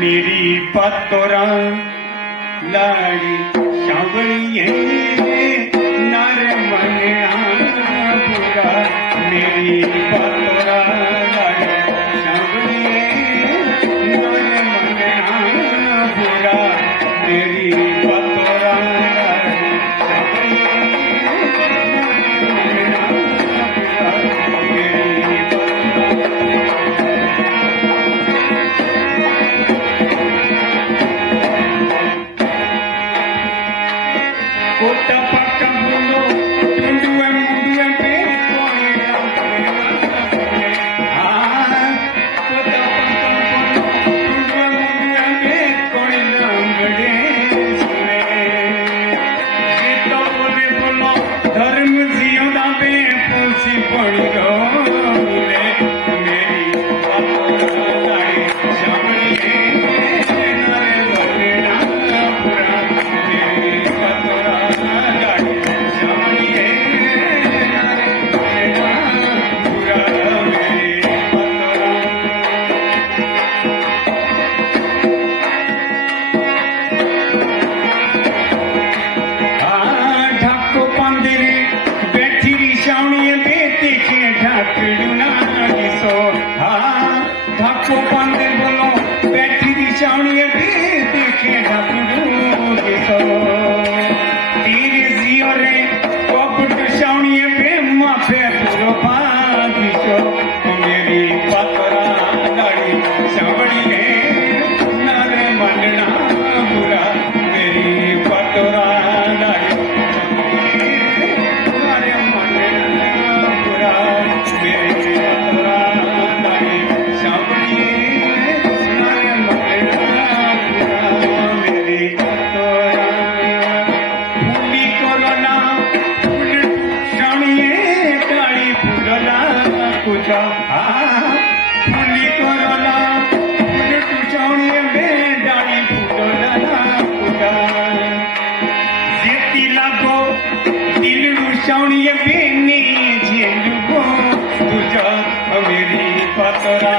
मेरी पातोरा लाड़ी सांवलिए नर मन बुरा मेरी पातोरा लाड़ी सांवलिए नर मन बुरा मेरी पातोरा लाड़ी सांवलिए कोटा पक्का बोलो टुंडुए मुंडुए पे कोई हाँ कोटा पक्का बोलो टुंडुए मुंडुए पे कोई लंगड़े सुने ये तो बोलो धर्म जियोदा पे पुसी पड़ी रोले मेरी पातोरा लाड़ी सांवलिए नरे वरना पुरा मेरी पातोरा ढाको पंदे बोलो बैठी दिशावणी भी देखे ढाकू दिसो तेरे जियो रे कोपट शावणी पे माफे पूरो दिसो मेरी पातोरा लाड़ी सांवली नारे मनना बुरा मेरी पातोरा लाड़ी नारे मनना बुरा मेरी पातोरा फुली कोरोना फुल टुचावणी में डाली फुटोला कुटा जेती लागो दिल रुचावणी में नी झेलगो तुझा मेरी पातोरा